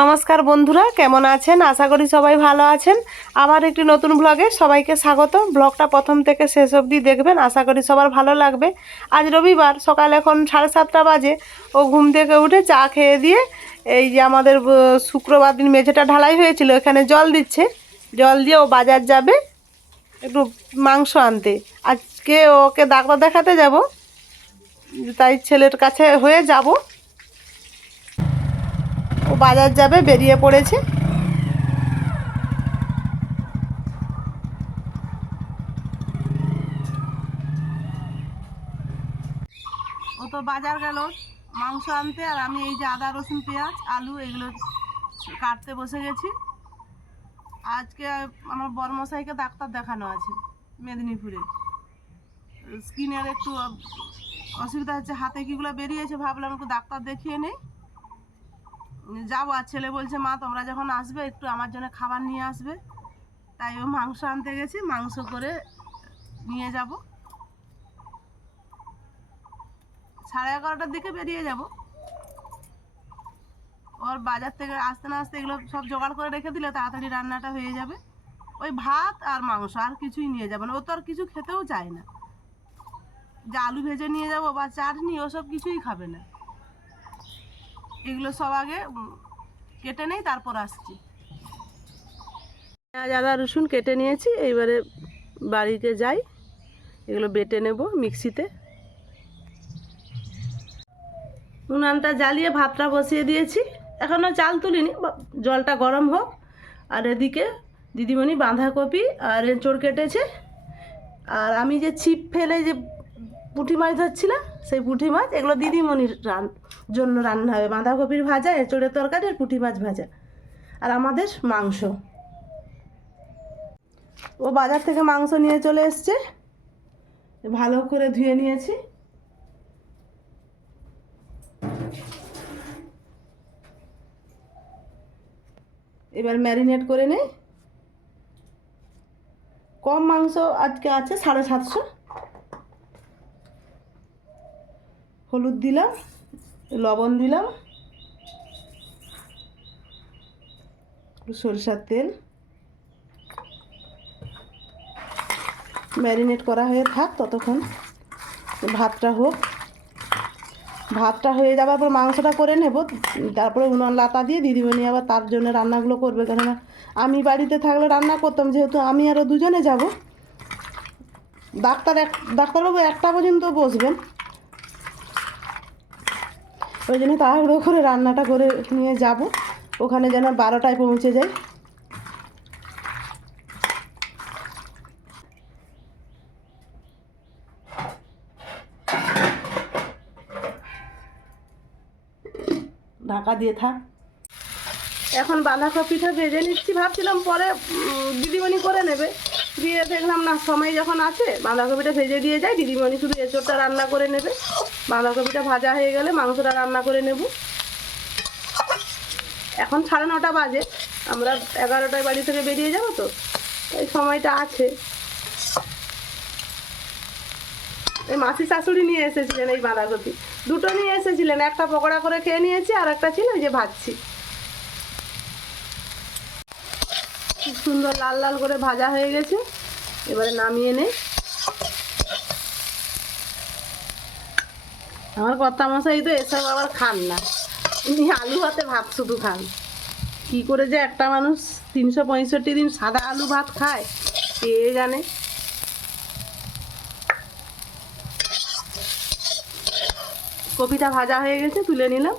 নমস্কার বন্ধুরা, কেমন আছেন? আশা করি সবাই ভালো আছেন। আবার একটি নতুন ব্লগে সবাইকে স্বাগত। ব্লগটা প্রথম থেকে শেষ অবধি দেখবেন, আশা করি সবার ভালো লাগবে। আজ রবিবার, সকাল এখন সাড়ে সাতটা বাজে। ও ঘুম থেকে উঠে চা খেয়ে দিয়ে এই যে আমাদের শুক্রবার দিন মেঝেটা ঢালাই হয়েছিল, এখানে জল দিচ্ছে। জল দিয়ে ও বাজার যাবে, একটু মাংস আনতে। আজকে ওকে ডাক্তার দেখাতে যাব, তাই ছেলের কাছে হয়ে যাব। ও বাজার যাবে, বেরিয়ে পড়েছে। ও তো বাজার গেল, মাংস আনতে, আর আমি এই যে আদা, রসুন, পেঁয়াজ, আলু, এগুলো কাটতে বসে গেছি। আজকে আমার বর্মশাইকে ডাক্তার দেখানো আছে, মেদিনীপুরে। স্কিনের একটু অসুবিধা হচ্ছে, হাতে কিগুলো বেরিয়েছে ভাবলাম একটু ডাক্তার দেখিয়ে নেই। যাব আর ছেলে বলছে, মা, তোমরা যখন আসবে, একটু আমার জন্য খাবার নিয়ে আসবে। তাই ও মাংস আনতে গেছি, মাংস করে নিয়ে যাব। সাড়ে এগারোটার দিকে বেরিয়ে যাব। ওর বাজার থেকে আসতে না আসতে এগুলো সব জোগাড় করে রেখে দিলে তাড়াতাড়ি রান্নাটা হয়ে যাবে। ওই ভাত আর মাংস, আর কিছুই নিয়ে যাবে না। ও তো আর কিছু খেতেও চায় না। যে আলু ভেজে নিয়ে যাব বা চাটনি ওসব কিছুই খাবে না। এগুলো সব আগে কেটে নেই, তারপর আসছি। পেঁয়াজ, আদা, রসুন কেটে নিয়েছি, এইবারে বাড়িতে যাই, এগুলো বেটে নেব মিক্সিতে। উনানটা জ্বালিয়ে ভাতটা বসিয়ে দিয়েছি। এখনও চাল তুলিনি জলটা গরম হোক। আর এদিকে দিদিমণি বাঁধাকপি আর এঁচড় কেটেছে। আর আমি যে ছিপ ফেলে যে পুঁটি মাছ ধরছিলাম, সেই পুঁটি মাছ এগুলো দিদিমণির রান জন্য রান্না হবে। বাঁধাকপির ভাজা, এঁচড়ের তরকারি আর পুঁটি মাছ ভাজা। আর আমাদের মাংস। ও বাজার থেকে মাংস নিয়ে চলে এসছে। ভালো করে ধুয়ে নিয়েছি। এবার ম্যারিনেট করে নেই। কম মাংস আজকে আছে সাড়ে সাতশো। হলুদ দিলাম। লবণ দিলাম। সরিষার তেল। ম্যারিনেট করা হয়ে থাক ততক্ষণ। ভাতটা হোক। ভাতটা হয়ে যাওয়ার পর মাংসটা করে নেব। তারপরে উনান লাতা দিয়ে দিদিমণি আবার তার জন্য রান্নাগুলো করবে। কেননা আমি বাড়িতে থাকলে রান্না করতাম, যেহেতু আমি আরও দুজনে যাব। ডাক্তার এক ডাক্তারবাবু একটা পর্যন্ত বসবেন। ওই জন্য তাড়াহুড়ো করে রান্নাটা করে নিয়ে যাব। ওখানে যেন বারোটায় পৌঁছে যাই। ঢাকা দিয়ে থাক। এখন বাঁধাকপিটা ভেজে নিচ্ছি, ভাবছিলাম পরে দিদিমণি করে নেবে। দিয়ে দেখলাম না, সময় যখন আছে, বাঁধাকপিটা ভেজে দিয়ে যায় দিদিমণি শুধু এঁচোড়টা রান্না করে নেবে। বাঁধাকপিটা ভাজা হয়ে গেলে মাংসটা রান্না করে নেব। এখন সাড়ে নটা বাজে, আমরা এগারোটায় বাড়ি থেকে বেরিয়ে যাব তো, এই সময়টা আছে। এই মাসি শাশুড়ি নিয়ে এসেছিলেন এই বাঁধাকপি। দুটো নিয়ে এসেছিলেন, একটা পকোড়া করে খেয়ে নিয়েছি আর একটা ছিল যে ভাজছি। খুব সুন্দর লাল লাল করে ভাজা হয়ে গেছে, এবারে নামিয়ে নে। আমার কর্তা মশাই তো এসব আবার খান না। উনি আলু ভাতে ভাত শুধু খান। কি করে যে একটা মানুষ তিনশো পঁয়ষট্টি দিন সাদা আলু ভাত খায়, কে জানে? কপিটা ভাজা হয়ে গেছে, তুলে নিলাম।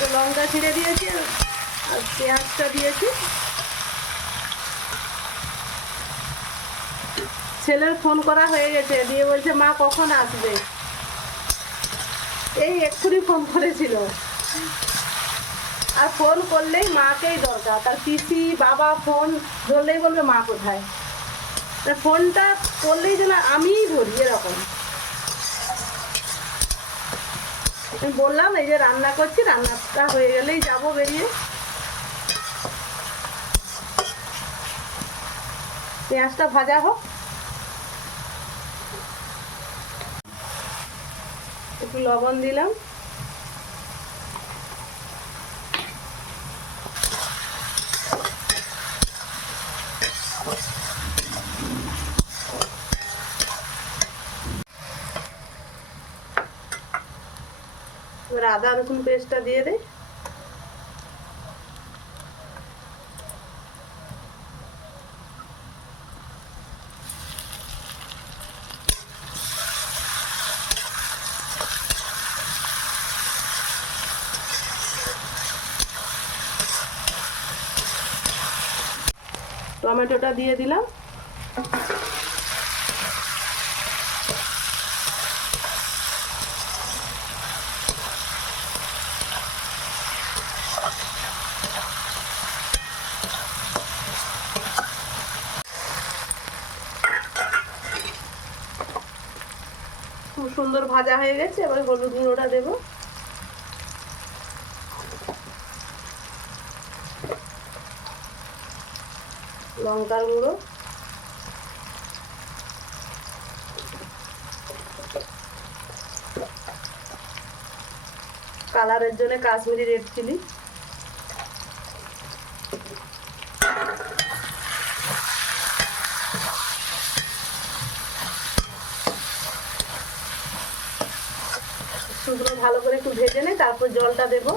তো লঙ্কা ছিঁড়ে দিয়েছি আর পেঁয়াজটা দিয়েছি। ছেলের ফোন করা হয়ে গেছে, দিয়ে বলছে, মা, কখন আসবে? এই এক্ষুনি ফোন করেছিল। আর ফোন করলেই মাকেই দরকার। তার পিসি, বাবা ফোন ধরলেই বলবে, মা কোথায়? তা ফোনটা করলেই যেন আমিই ধরি এরকম। আমি বললাম, এই যে রান্না করছি, রান্নাটা হয়ে গেলেই যাব বেরিয়ে। পেঁয়াজটা ভাজা হোক। একটু লবণ দিলাম। এবার আদা রসুন পেস্টটা দিয়ে দেয় টমেটোটা দিয়ে দিলাম খুব সুন্দর ভাজা হয়ে গেছে এবার হলুদ গুঁড়োটা দেবো। লঙ্কার গুঁড়ো। কালারের জন্য কাশ্মীরি রেড চিলি। শুকনো ভালো করে একটু ভেজে নেই তারপর জলটা দেবো।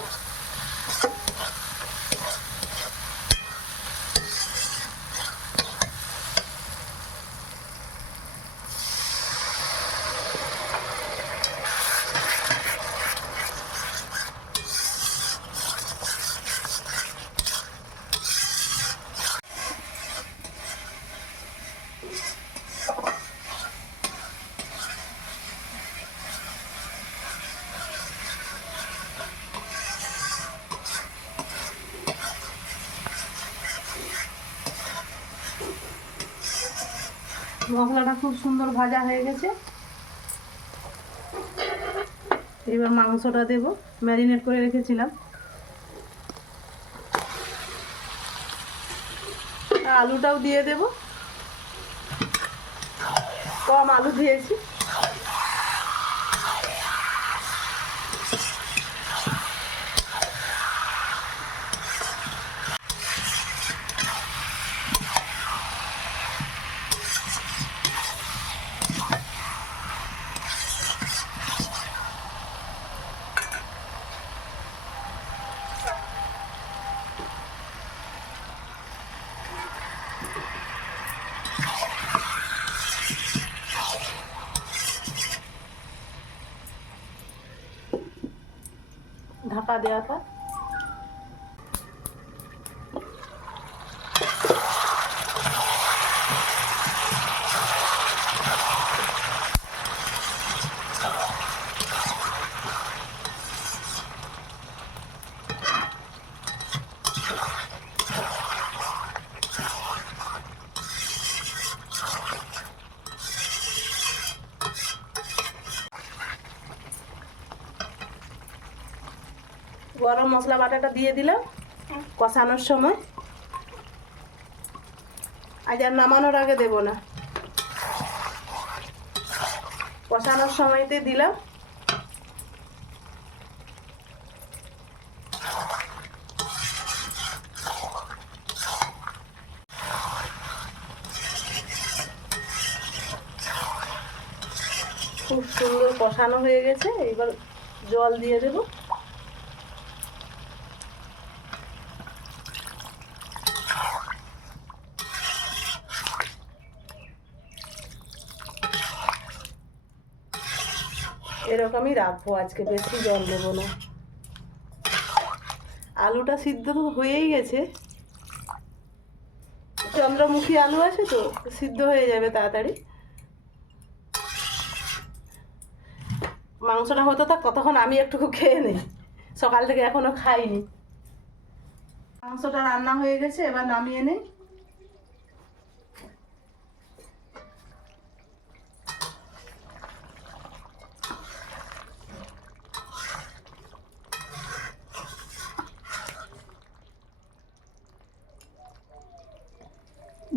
মশলাটা খুব সুন্দর ভাজা হয়ে গেছে। এবার মাংসটা দেব। ম্যারিনেট করে রেখেছিলাম। আলুটাও দিয়ে দেব। কম আলু দিয়েছি। ঢাকা দেওয়াটা গরম মশলা বাটাটা দিয়ে দিলাম কষানোর সময়। আজ আর নামানোর আগে দেব না। কষানোর সময়তে দিলাম। খুব সুন্দর কষানো হয়ে গেছে। এবার জল দিয়ে দেবো। এরকমই রাখব, আজকে বেশি জল দেবো না। আলুটা সিদ্ধ তো হয়েই গেছে। চন্দ্রমুখী আলু আছে তো, সিদ্ধ হয়ে যাবে তাড়াতাড়ি। মাংসটা হতো তা কতক্ষণ আমি একটু খেয়ে নিই, সকাল থেকে এখনও খাইনি। মাংসটা রান্না হয়ে গেছে, এবার নামিয়ে নেই।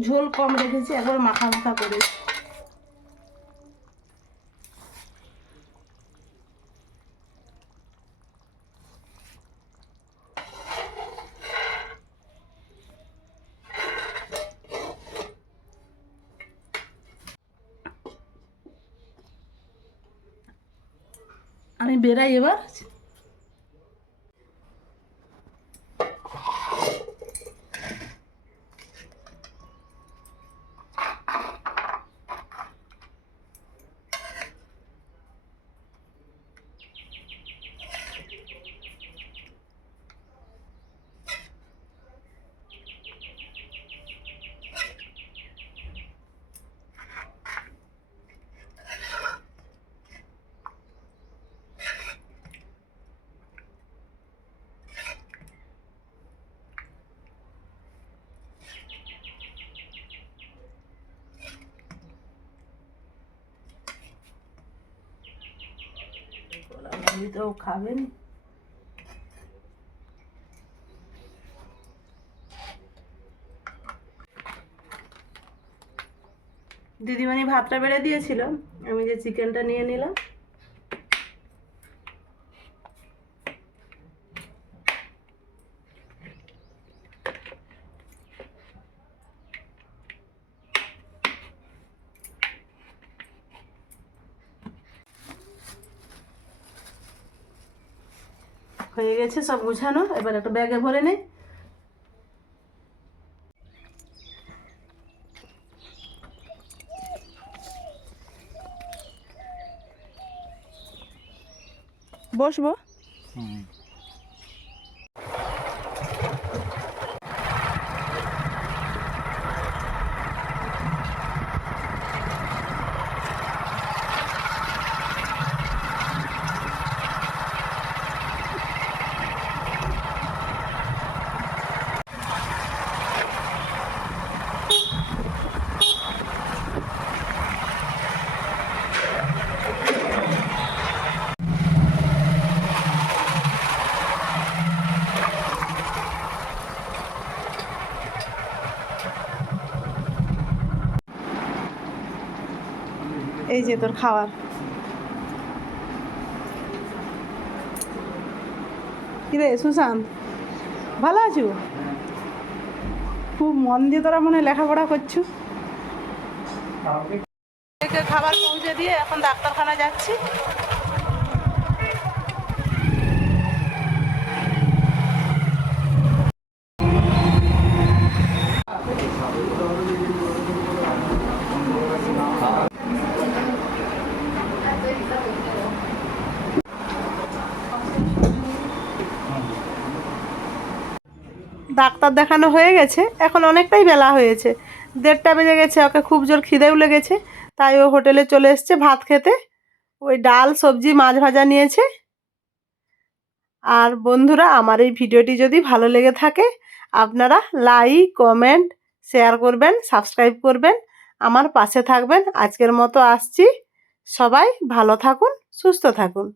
ঝোল কম রেখেছি একবার মাখা মাখা করে। আমি বেরাই এবার? আমি তো খাবেন। দিদিমণি ভাতটা বেড়ে দিয়েছিল আমি যে চিকেনটা নিয়ে নিলাম। হয়ে গেছে সব গুছানো। এবার একটা ব্যাগে ভরে নেই। বসবো যে তোর খাওয়ার। কিরে সুশান্ত ভালো আছো? খুব মন দিয়ে তোরা মনে হয় লেখাপড়া করছ? খাবার পৌঁছে দিয়ে এখন ডাক্তারখানা যাচ্ছি। ডাক্তার দেখানো হয়ে গেছে। এখন অনেকটাই বেলা হয়েছে। দেড়টা বেজে গেছে, ওকে খুব জোর খিদেও লেগেছে। তাই ও হোটেলে চলে এসছে ভাত খেতে। ওই ডাল, সবজি, মাছ ভাজা নিয়েছে। আর বন্ধুরা, আমার এই ভিডিওটি যদি ভালো লেগে থাকে, আপনারা লাইক, কমেন্ট, শেয়ার করবেন, সাবস্ক্রাইব করবেন। আমার পাশে থাকবেন। আজকের মতো আসছি। সবাই ভালো থাকুন, সুস্থ থাকুন।